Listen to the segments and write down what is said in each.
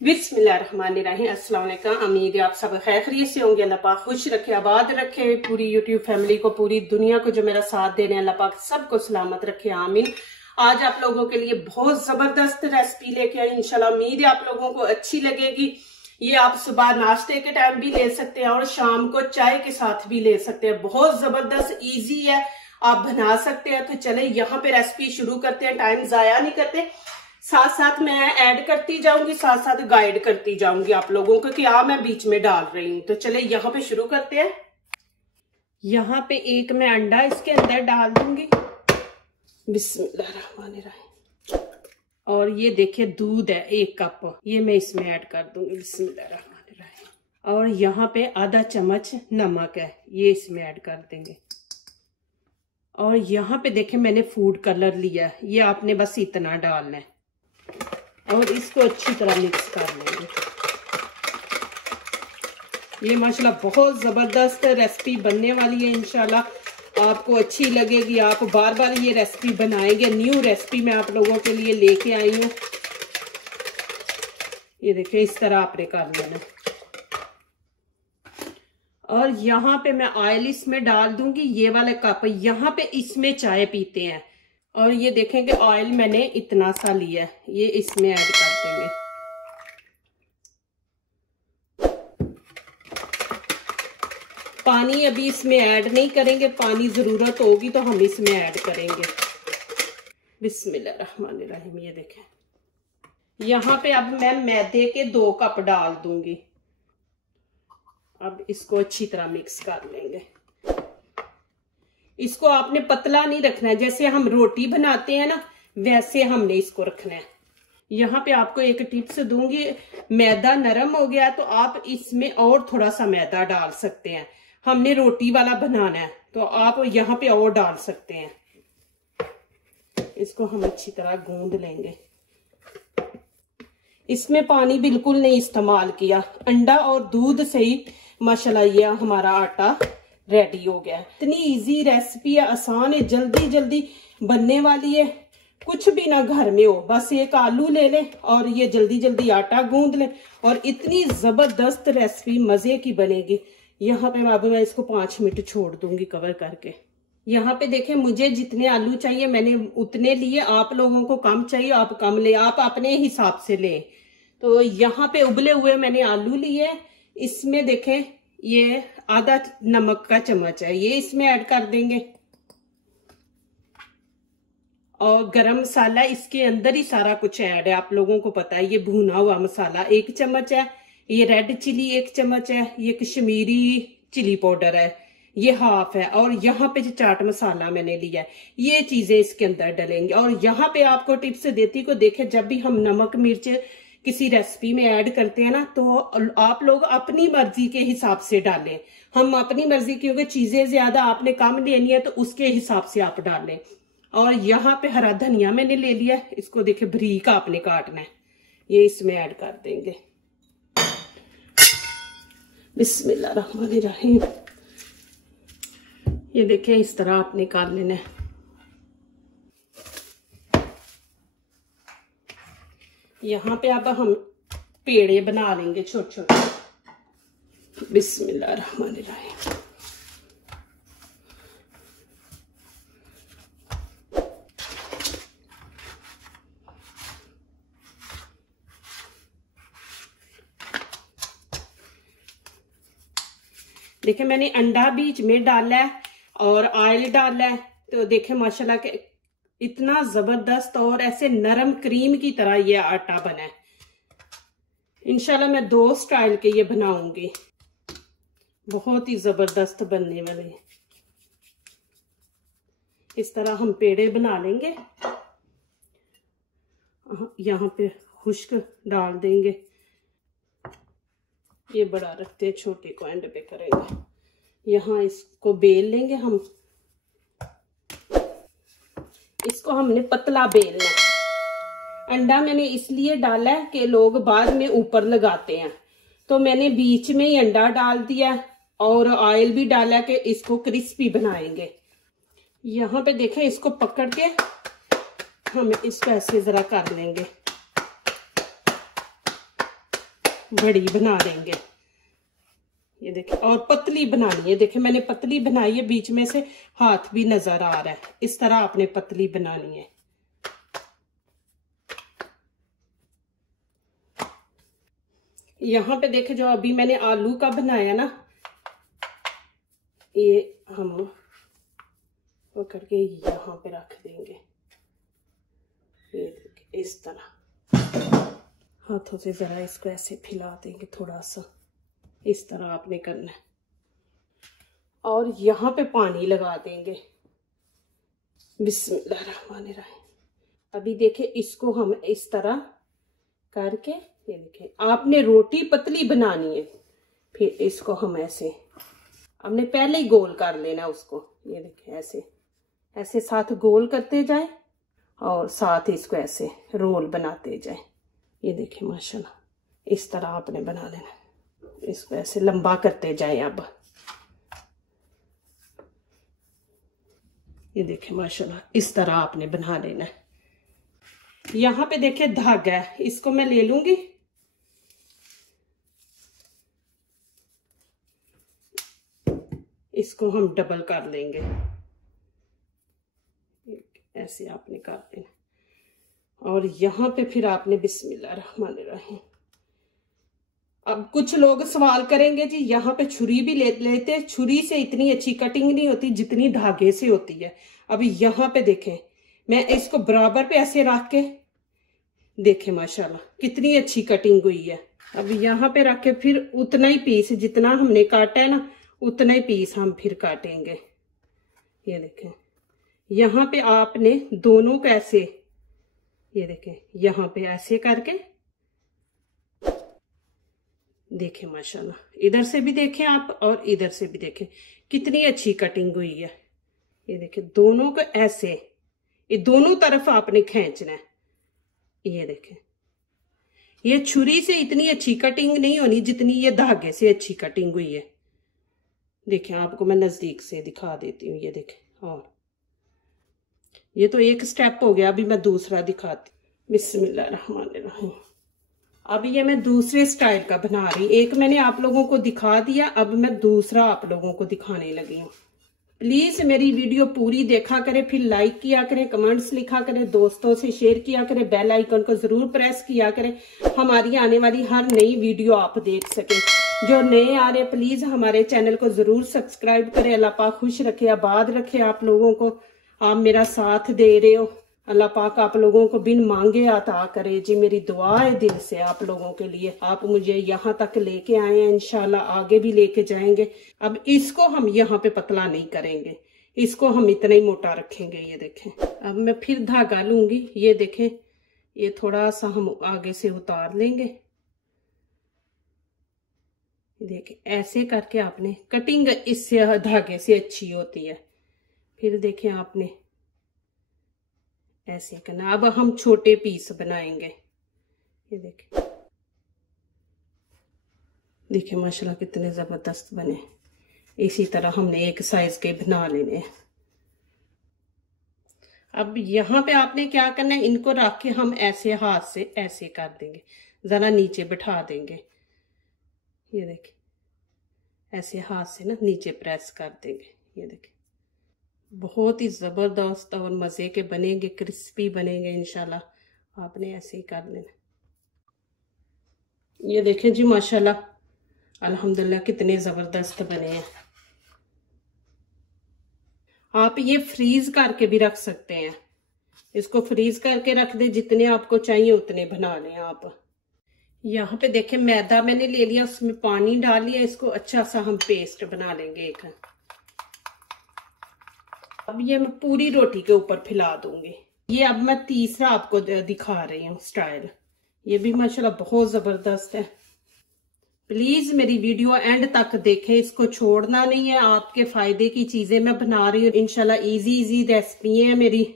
बिस्मिल्लाहिर्रहमानिर्रहीम। अस्सलाम वालेकुम। उम्मीद है आप सब खैर खैरियत से होंगे। अल्लाह पाक खुश रखे, आबाद रखे पूरी यूट्यूब फैमिली को, पूरी दुनिया को जो मेरा साथ दे रहे हैं, अल्लाह पाक सबको सलामत रखे, आमीन। आज आप लोगों के लिए बहुत जबरदस्त रेसिपी लेके आई। इंशाल्लाह उम्मीद है आप लोगों को अच्छी लगेगी। ये आप सुबह नाश्ते के टाइम भी ले सकते हैं और शाम को चाय के साथ भी ले सकते हैं। बहुत जबरदस्त इजी है, आप बना सकते हैं। तो चले यहाँ पे रेसिपी शुरू करते हैं, टाइम जाया नहीं करते। साथ साथ मैं ऐड करती जाऊंगी, साथ साथ गाइड करती जाऊंगी आप लोगों को क्या मैं बीच में डाल रही हूँ। तो चले यहाँ पे शुरू करते हैं। यहाँ पे एक मैं अंडा इसके अंदर डाल दूंगी, बिस्मिल्लाहिर्रहमानिर्रहीम। और ये देखिए दूध है 1 कप, ये मैं इसमें ऐड कर दूंगी, बिस्मिल्लाहिर्रहमानिर्रहीम। और यहाँ पे आधा चम्मच नमक है, ये इसमें ऐड कर देंगे। और यहाँ पे देखें मैंने फूड कलर लिया है, ये आपने बस इतना डालना है और इसको अच्छी तरह मिक्स कर लेंगे। ये माशाल्लाह बहुत जबरदस्त रेसिपी बनने वाली है, इंशाल्लाह आपको अच्छी लगेगी। आप बार बार ये रेसिपी बनाएंगे। न्यू रेसिपी मैं आप लोगों के लिए लेके आई हूँ। ये देखिए इस तरह आपने कर लेना। और यहाँ पे मैं ऑयल इसमें डाल दूंगी, ये वाला कप। यहाँ पे इसमें चाय पीते हैं। और ये देखेंगे ऑयल मैंने इतना सा लिया है, ये इसमें ऐड कर देंगे। पानी अभी इसमें ऐड नहीं करेंगे, पानी जरूरत होगी तो हम इसमें ऐड करेंगे। बिस्मिल्लाहिर्रहमानिर्रहीम। ये देखें यहाँ पे अब मैं मैदे के 2 कप डाल दूंगी। अब इसको अच्छी तरह मिक्स कर लेंगे। इसको आपने पतला नहीं रखना है, जैसे हम रोटी बनाते हैं ना वैसे हमने इसको रखना है। यहाँ पे आपको एक टिप्स दूंगी, मैदा नरम हो गया तो आप इसमें और थोड़ा सा मैदा डाल सकते हैं। हमने रोटी वाला बनाना है तो आप यहाँ पे और डाल सकते हैं। इसको हम अच्छी तरह गूंद लेंगे। इसमें पानी बिल्कुल नहीं इस्तेमाल किया, अंडा और दूध से ही माशाल्लाह ये हमारा आटा रेडी हो गया। इतनी इजी रेसिपी है, आसान है, जल्दी जल्दी बनने वाली है। कुछ भी ना घर में हो, बस एक आलू ले लें और ये जल्दी जल्दी आटा गूंद लें और इतनी जबरदस्त रेसिपी मजे की बनेगी। यहाँ पे अब मैं इसको 5 मिनट छोड़ दूंगी कवर करके। यहाँ पे देखें मुझे जितने आलू चाहिए मैंने उतने लिए, आप लोगों को कम चाहिए आप कम ले, आप अपने हिसाब से लें। तो यहाँ पे उबले हुए मैंने आलू लिए, इसमें देखें ये आधा नमक का चम्मच है, ये इसमें ऐड कर देंगे। और गरम मसाला इसके अंदर ही सारा कुछ ऐड है, आप लोगों को पता है। ये भुना हुआ मसाला 1 चम्मच है, ये रेड चिली 1 चम्मच है, ये कश्मीरी चिली पाउडर है, ये हाफ है। और यहाँ पे जो चाट मसाला मैंने लिया है, ये चीजें इसके अंदर डलेंगे। और यहाँ पे आपको टिप्स देती को देखे, जब भी हम नमक मिर्च किसी रेसिपी में ऐड करते हैं ना तो आप लोग अपनी मर्जी के हिसाब से डालें। हम अपनी मर्जी, क्योंकि चीजें ज्यादा आपने कम लेनी है तो उसके हिसाब से आप डालें। और यहाँ पे हरा धनिया मैंने ले लिया, इसको देखे बारीक आपने काटना है, ये इसमें ऐड कर देंगे। बिस्मिल्लाहिर्रहमानिर्रहीम। ये देखें इस तरह आपने काट लेना है। यहाँ पे अब हम पेड़े बना लेंगे छोटे छोटे। बिस्मिल्लाहिर्रहमानिर्रहीम। देखे मैंने अंडा बीच में डाला है और ऑयल डाला है, तो देखे माशाल्लाह के इतना जबरदस्त और ऐसे नरम क्रीम की तरह ये आटा बना है। इंशाल्लाह मैं 2 स्टाइल के ये बनाऊंगी, बहुत ही जबरदस्त बनने वाले हैं। इस तरह हम पेड़े बना लेंगे। यहाँ पे खुश्क डाल देंगे, ये बड़ा रखते हैं, छोटे को एंड पे करेंगे। यहाँ इसको बेल लेंगे हम, इसको हमने पतला बेलना है। अंडा मैंने इसलिए डाला है कि लोग बाद में ऊपर लगाते हैं, तो मैंने बीच में ही अंडा डाल दिया और ऑयल भी डाला कि इसको क्रिस्पी बनाएंगे। यहाँ पे देखें इसको पकड़ के हम इसको ऐसे जरा कर लेंगे। बड़ी बना देंगे। ये देखिए, और पतली बनानी है। देखिए मैंने पतली बनाई है, बीच में से हाथ भी नजर आ रहा है। इस तरह आपने पतली बनानी है। यहाँ पे देखे जो अभी मैंने आलू का बनाया ना, ये हम वो करके यहाँ पे रख देंगे। ये देखिए इस तरह हाथों से जरा इसको ऐसे फैला देंगे थोड़ा सा। इस तरह आपने करना है। और यहाँ पे पानी लगा देंगे। बिस्मिल्लाहिर्रहमानिर्रहीम। अभी देखिए इसको हम इस तरह करके, ये देखिए आपने रोटी पतली बनानी है। फिर इसको हम ऐसे, हमने पहले ही गोल कर लेना उसको। ये देखिए ऐसे ऐसे साथ गोल करते जाए और साथ इसको ऐसे रोल बनाते जाए। ये देखिए माशाल्लाह इस तरह आपने बना लेना। इसको ऐसे लंबा करते जाए। अब ये देखिए माशाल्लाह इस तरह आपने बना लेना है। यहाँ पे देखिए धागा है, इसको मैं ले लूंगी। इसको हम डबल कर लेंगे। ऐसे आपने कर देना। और यहाँ पे फिर आपने बिस्मिल्लाहिर्रहमानिर्रहीम। अब कुछ लोग सवाल करेंगे जी यहाँ पे छुरी भी लेते। छुरी से इतनी अच्छी कटिंग नहीं होती जितनी धागे से होती है। अभी यहाँ पे देखें, मैं इसको बराबर पे ऐसे रख के देखें माशाल्लाह कितनी अच्छी कटिंग हुई है। अब यहाँ पे रख के फिर उतना ही पीस जितना हमने काटा है ना, उतना ही पीस हम फिर काटेंगे। ये देखें यहाँ पे आपने दोनों को ऐसे, ये देखें यहाँ पे ऐसे करके देखें माशाल्लाह। इधर से भी देखें आप और इधर से भी देखें कितनी अच्छी कटिंग हुई है। ये देखें दोनों को ऐसे, ये दोनों तरफ आपने खींचना है। ये देखें ये छुरी से इतनी अच्छी कटिंग नहीं होनी जितनी ये धागे से अच्छी कटिंग हुई है। देखें आपको मैं नजदीक से दिखा देती हूँ। ये देखें, और ये तो एक स्टेप हो गया। अभी मैं दूसरा दिखाती। बिस्मिल्लाहिर्रहमानिर्रहीम। अब ये मैं दूसरे स्टाइल का बना रही। एक मैंने आप लोगों को दिखा दिया, अब मैं दूसरा आप लोगों को दिखाने लगी हूँ। प्लीज मेरी वीडियो पूरी देखा करें, फिर लाइक किया करें, कमेंट्स लिखा करें, दोस्तों से शेयर किया करें, बेल आइकन को जरूर प्रेस किया करें, हमारी आने वाली हर नई वीडियो आप देख सकें। जो नए आ रहे प्लीज हमारे चैनल को जरूर सब्सक्राइब करें। अल्लाह पाक खुश रखे, आबाद रखे आप लोगों को। आप मेरा साथ दे रहे हो, अल्लाह पाक आप लोगों को बिन मांगे अता करे जी। मेरी दुआ है दिल से आप लोगों के लिए। आप मुझे यहाँ तक लेके आए हैं, इंशाल्लाह आगे भी लेके जाएंगे। अब इसको हम यहाँ पे पतला नहीं करेंगे, इसको हम इतना ही मोटा रखेंगे। ये देखें अब मैं फिर धागा लूंगी। ये देखें ये थोड़ा सा हम आगे से उतार लेंगे। देखिए ऐसे करके आपने कटिंग इससे धागे से अच्छी होती है। फिर देखें आपने ऐसे करना। अब हम छोटे पीस बनाएंगे। ये देखिए, देखिए माशाल्लाह कितने जबरदस्त बने। इसी तरह हमने एक साइज के बना लेने हैं। अब यहाँ पे आपने क्या करना है, इनको रख के हम ऐसे हाथ से ऐसे कर देंगे, जरा नीचे बिठा देंगे। ये देखिए ऐसे हाथ से ना नीचे प्रेस कर देंगे। ये देखिए बहुत ही जबरदस्त और मजे के बनेंगे, क्रिस्पी बनेंगे इंशाल्लाह। आपने ऐसे ही कर लेना। ये देखें जी माशाल्लाह अल्हम्दुलिल्लाह कितने जबरदस्त बने हैं। आप ये फ्रीज करके भी रख सकते हैं। इसको फ्रीज करके रख दे, जितने आपको चाहिए उतने बना लें आप। यहाँ पे देखें मैदा मैंने ले लिया, उसमें पानी डाल लिया। इसको अच्छा सा हम पेस्ट बना लेंगे एक। अब ये मैं पूरी रोटी के ऊपर फैला दूंगी। ये अब मैं तीसरा आपको दिखा रही हूँ स्टाइल। ये भी माशाल्लाह बहुत जबरदस्त है। प्लीज मेरी वीडियो एंड तक देखें, इसको छोड़ना नहीं है। आपके फायदे की चीजें मैं बना रही हूँ इंशाल्लाह। इजी रेसिपी है मेरी।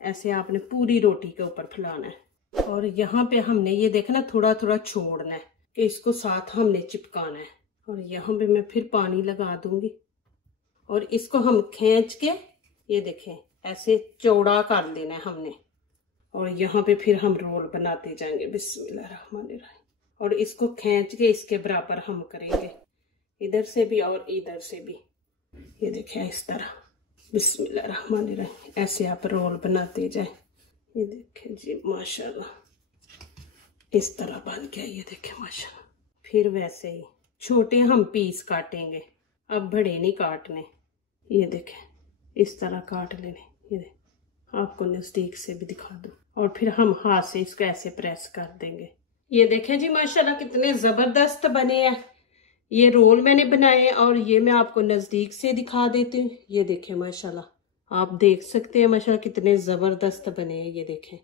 ऐसे आपने पूरी रोटी के ऊपर फैलाना है। और यहाँ पे हमने ये देखना थोड़ा थोड़ा छोड़ना है कि इसको साथ हमने चिपकाना है। और यहाँ पे मैं फिर पानी लगा दूंगी और इसको हम खींच के ये देखें ऐसे चौड़ा कर देना है हमने। और यहाँ पे फिर हम रोल बनाते जाएंगे। बिस्मिल्लाहिर्रहमानिर्रहीम। और इसको खींच के इसके बराबर हम करेंगे, इधर से भी और इधर से भी। ये देखिए इस तरह बिस्मिल्लाहिर्रहमानिर्रहीम ऐसे आप रोल बनाते जाए। ये देखिए जी माशाल्लाह इस तरह बन गया। ये देखिए माशाल्लाह। फिर वैसे ही छोटे हम पीस काटेंगे, अब बड़े नहीं काटने। ये देखें इस तरह काट लेने। ये देख आपको नजदीक से भी दिखा दूं, और फिर हम हाथ से इसको ऐसे प्रेस कर देंगे। ये देखें जी माशाल्लाह कितने जबरदस्त बने हैं। ये रोल मैंने बनाए और ये मैं आपको नजदीक से दिखा देती हूँ। ये देखें माशाल्लाह, आप देख सकते हैं माशाल्लाह कितने जबरदस्त बने हैं। ये देखें,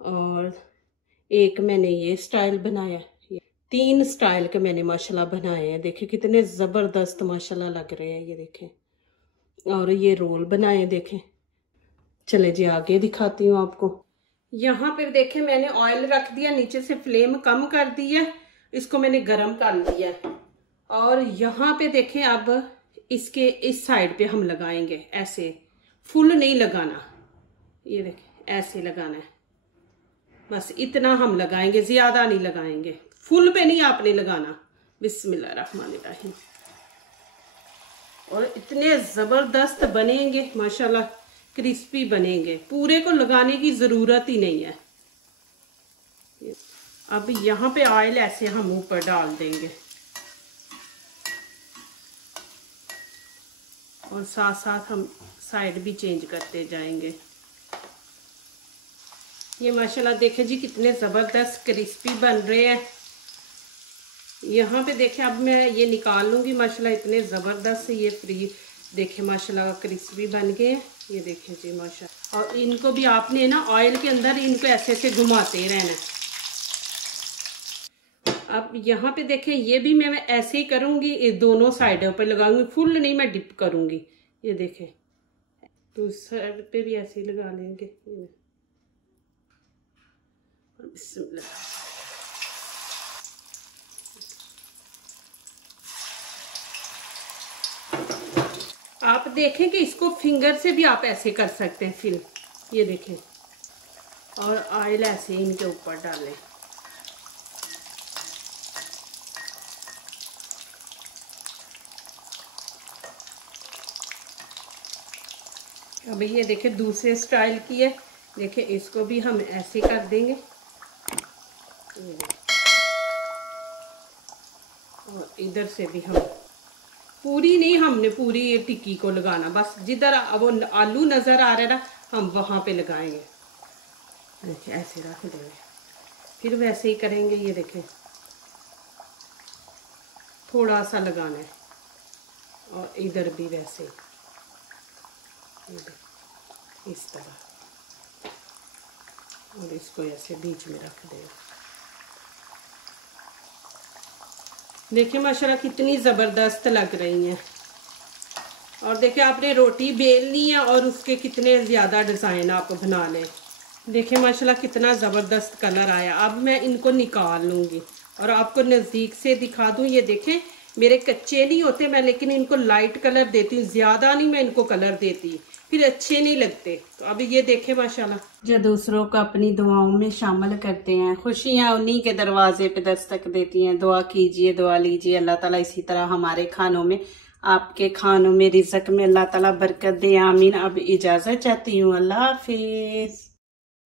और एक मैंने ये स्टाइल बनाया, 3 स्टाइल के मैंने माशाल्लाह बनाए हैं। देखें कितने जबरदस्त माशाल्लाह लग रहे हैं। ये देखें, और ये रोल बनाए देखें। चले जी आगे दिखाती हूँ आपको। यहाँ पे देखें मैंने ऑयल रख दिया, नीचे से फ्लेम कम कर दी है, इसको मैंने गरम कर लिया है। और यहाँ पे देखें अब इसके इस साइड पे हम लगाएंगे, ऐसे फुल नहीं लगाना। ये देखें ऐसे लगाना है, बस इतना हम लगाएंगे, ज्यादा नहीं लगाएंगे, फुल पे नहीं आपने लगाना। बिस्मिल्लाहिर्रहमानिर्रहीम। और इतने जबरदस्त बनेंगे माशाल्लाह, क्रिस्पी बनेंगे, पूरे को लगाने की जरूरत ही नहीं है। अब यहाँ पे ऑयल ऐसे हम ऊपर डाल देंगे, और साथ साथ हम साइड भी चेंज करते जाएंगे। ये माशाल्लाह देखें जी कितने जबरदस्त क्रिस्पी बन रहे हैं। यहाँ पे देखें अब मैं ये निकाल लूंगी माशाल्लाह, इतने जबरदस्त ये फ्री देखें माशाल्लाह क्रिस्पी बन गए हैं। ये देखें जी माशाल्लाह। और इनको भी आपने ना ऑयल के अंदर इनको ऐसे ऐसे घुमाते रहना। अब यहाँ पे देखें ये भी मैं ऐसे ही करूंगी, ये दोनों साइडों पे लगाऊंगी, फुल नहीं मैं डिप करूंगी। ये देखें तो साइड पे भी ऐसे ही लगा लेंगे। आप देखें कि इसको फिंगर से भी आप ऐसे कर सकते हैं फिल। ये देखें, और ऑयल ऐसे इनके ऊपर डालें। अब ये देखें दूसरे स्टाइल की है, देखें इसको भी हम ऐसे कर देंगे। और इधर से भी हम पूरी नहीं, हमने पूरी टिक्की को लगाना, बस जिधर वो आलू नजर आ रहा है ना हम वहां पे लगाएंगे। देखिए ऐसे रख देंगे, फिर वैसे ही करेंगे। ये देखें थोड़ा सा लगाना है, और इधर भी वैसे ही इस तरह, और इसको ऐसे बीच में रख दें। देखिए माशाल्लाह कितनी जबरदस्त लग रही हैं। और देखिए आपने रोटी बेलनी है और उसके कितने ज्यादा डिजाइन आप बना लें। देखिए माशाल्लाह कितना जबरदस्त कलर आया। अब मैं इनको निकाल लूंगी और आपको नजदीक से दिखा दूं। ये देखें मेरे कच्चे नहीं होते मैं, लेकिन इनको लाइट कलर देती हूँ, ज्यादा नहीं मैं इनको कलर देती, फिर अच्छे नहीं लगते। तो अब ये देखें माशाल्लाह, जो दूसरों को अपनी दुआओं में शामिल करते हैं, खुशियां उन्हीं के दरवाजे पे दस्तक देती हैं। दुआ कीजिए, दुआ लीजिए, अल्लाह ताला इसी तरह हमारे खानों में, आपके खानों में, रिज़्क़ में अल्लाह ताला बरकत दे, आमीन। अब इजाजत चाहती हूँ, अल्लाह हाफिज।